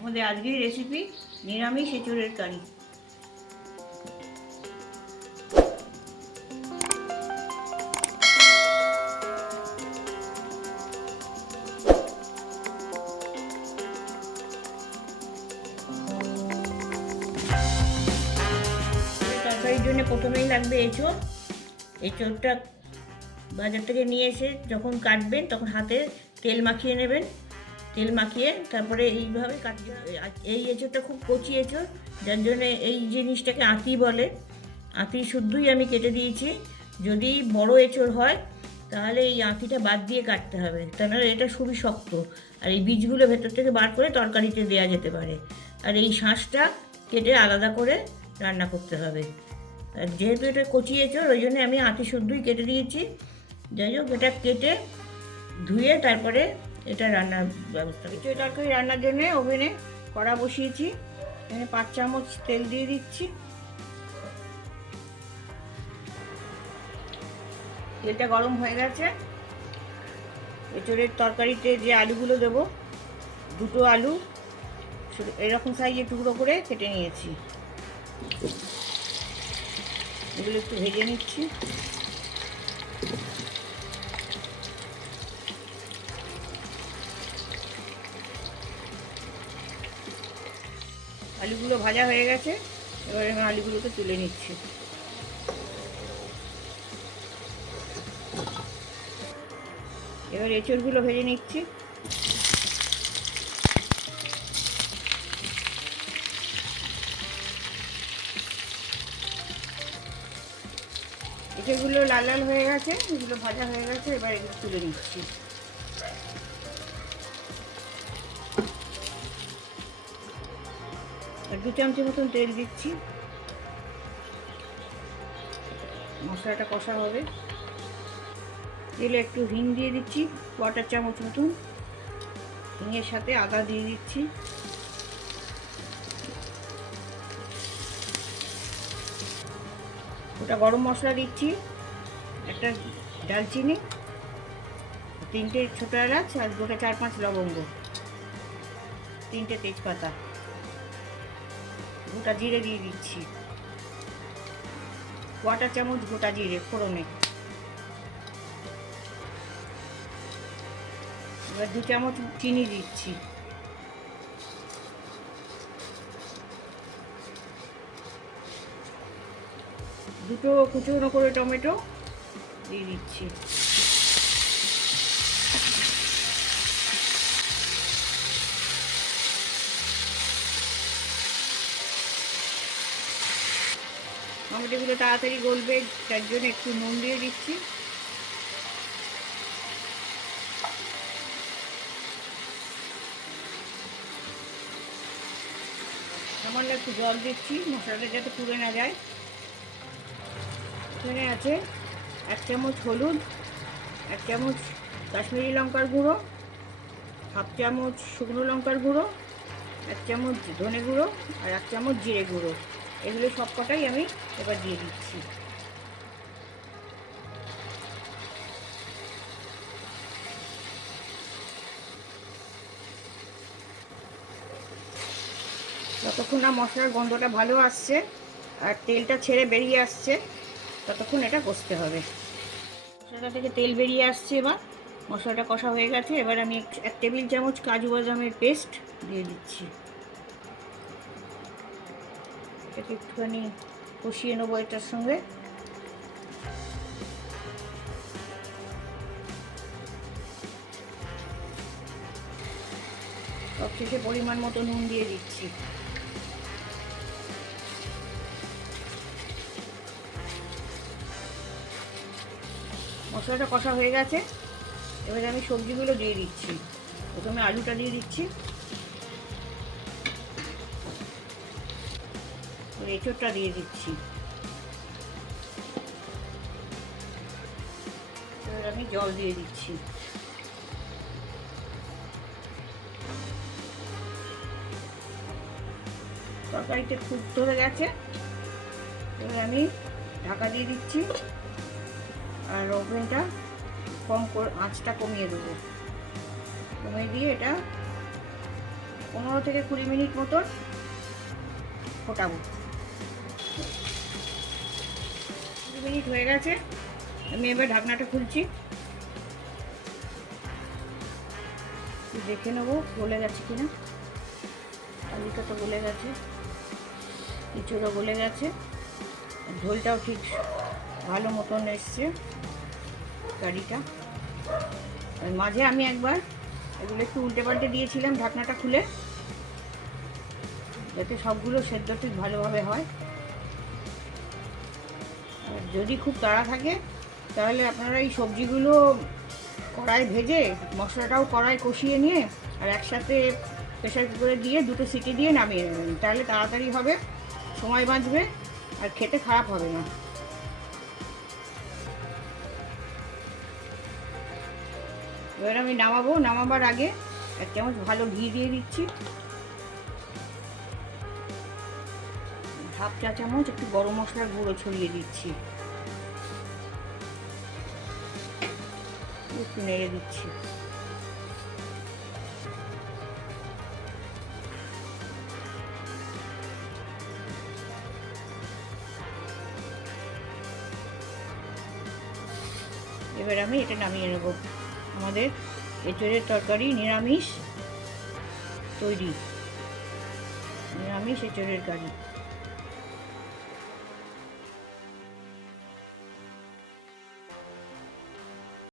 আমাদের আজকের রেসিপি নিরামিষ এঁচোড়ের কারি। তরকারির জন্য প্রথমেই লাগবে এঁচোড়। এঁচোড়টা বাজার থেকে নিয়ে এসে যখন কাটবেন তখন হাতে তেল মাখিয়ে নেবেন। তেল মাখিয়ে তারপরে এইভাবে কাটতে হবে। এই এঁচোড়টা খুব কচি এঁচোড়, যার জন্য এই জিনিসটাকে আঁতি বলে। আঁতি শুদ্ধই আমি কেটে দিয়েছি। যদি বড় এঁচোড় হয় তাহলে এই আঁতিটা বাদ দিয়ে কাটতে হবে, তাহলে এটা খুবই শক্ত। আর এই বীজগুলো ভেতর থেকে বার করে তরকারিতে দেওয়া যেতে পারে। আর এই শাঁসটা কেটে আলাদা করে রান্না করতে হবে। আর যেহেতু এটা কচি এঁচোড় ওই জন্য আমি আঁতি শুদ্ধই কেটে দিয়েছি। যাই হোক, এটা কেটে ধুয়ে তারপরে এটা রান্নার ব্যবস্থা। এঁচোড় তরকারি রান্নার জন্য ওভেনে কড়া বসিয়েছি। এখানে 5 চামচ তেল দিয়ে দিচ্ছি। তেলটা গরম হয়ে গেছে। এঁচোড়ের তরকারিতে যে আলুগুলো দেবো, 2টো আলু এরকম সাইজে টুকরো করে কেটে নিয়েছি। এগুলো একটু ভেজে নিচ্ছি। আলুগুলো ভাজা হয়ে গেছে, এবার আমি আলুগুলোকে তুলে নিচ্ছি। এবার এঁচোড়গুলো ভেজে নিচ্ছি। এঁচোড়গুলো লাল লাল হয়ে গেছে, এগুলো ভাজা হয়ে গেছে, এবার এগুলো তুলে নিচ্ছি। আর 2 চামচ মতন তেল দিচ্ছি। মশলাটা কষা হবে। তেলে একটু হিং দিয়ে দিচ্ছি, 1/4 চামচ মতন। হিঙের সাথে আদা দিয়ে দিচ্ছি। ওটা গরম মশলা দিচ্ছি, একটা দারচিনি, 3টে ছোটো এলাচ আর গোটা 4-5 লবঙ্গ, 3টে তেজপাতা, গোটা জিরে দিয়ে দিচ্ছি, 1/4 চামচ গোটা জিরে ফোড়নে। এবার 2 চামচ চিনি দিচ্ছি। দুটো কুচনো করে টমেটো দিয়ে দিচ্ছি। টমেটোগুলো তাড়াতাড়ি গলবে, তার জন্য একটু নুন দিয়ে দিচ্ছি। সামান্য একটু জল দিচ্ছি, মশলাটা যাতে পুড়ে না যায়। এখানে আছে 1 চামচ হলুদ, 1 চামচ কাশ্মীরি লঙ্কার গুঁড়ো, 1/2 চামচ শুকনো লঙ্কার গুঁড়ো, 1 চামচ ধনে গুঁড়ো আর 1 চামচ জিরে গুঁড়ো। এগুলো সব কটাই আমি এবার দিয়ে দিচ্ছি। যতক্ষণ না মশলার গন্ধটা ভালো আসছে আর তেলটা ছেড়ে বেরিয়ে আসছে ততক্ষণ এটা কষতে হবে। মশলাটা থেকে তেল বেরিয়ে আসছে, এবার মশলাটা কষা হয়ে গেছে। এবার আমি 1 টেবিল চামচ কাজু বাদামের পেস্ট দিয়ে দিচ্ছি। এটাকে একটুখানি কষিয়ে নেবো এটার সঙ্গে। সবশেষে পরিমাণ মতো নুন দিয়ে দিচ্ছি। মশলাটা কষা হয়ে গেছে, এবারে আমি সবজিগুলো দিয়ে দিচ্ছি। প্রথমে আলুটা দিয়ে দিচ্ছি, এঁচোড়টা দিয়ে দিচ্ছি। এবার আমি জল দিয়ে দিচ্ছি। তরকারিতে খুব ধরে গেছে, এবার আমি ঢাকা দিয়ে দিচ্ছি আর ওভেনটা আঁচটা কমিয়ে দেবো। কমিয়ে দিয়ে এটা 15-20 মিনিট মতন ফোটাবো। 20 মিনিট হয়ে গেছে, আমি এবার ঢাকনাটা খুলছি, দেখে নেবো গলে গেছে কিনা। আলুটা তো গলে গেছে, ইঁচড়ও গলে গেছে, ঝোলটাও ঠিক ভালো মতন এসছে কারিটা। মাঝে আমি একবার এগুলো একটু উল্টে পাল্টে দিয়েছিলাম ঢাকনাটা খুলে, যাতে সবগুলো সেদ্ধ ঠিক ভালোভাবে হয়। আর যদি খুব তাড়া থাকে তাহলে আপনারা এই সবজিগুলো কড়াই ভেজে মশলাটাও কড়াই কষিয়ে নিয়ে আর একসাথে প্রেসার কুকারে দিয়ে 2টো সিটি দিয়ে নামিয়ে নেবেন, তাহলে তাড়াতাড়ি হবে, সময় বাঁচবে আর খেতে খারাপ হবে না। এবার আমি নামাবো, নামাবার আগে 1 চামচ ভালো ঘি দিয়ে দিচ্ছি, 1/2 চা চামচ একটু গরম মশলার গুঁড়ো ছড়িয়ে দিচ্ছি, একটু নেড়ে দিচ্ছি। এবার আমি এটা নামিয়ে নেব। আমাদের এঁচোড়ের তরকারি নিরামিষ তৈরি, নিরামিষ এঁচোড়ের কারি।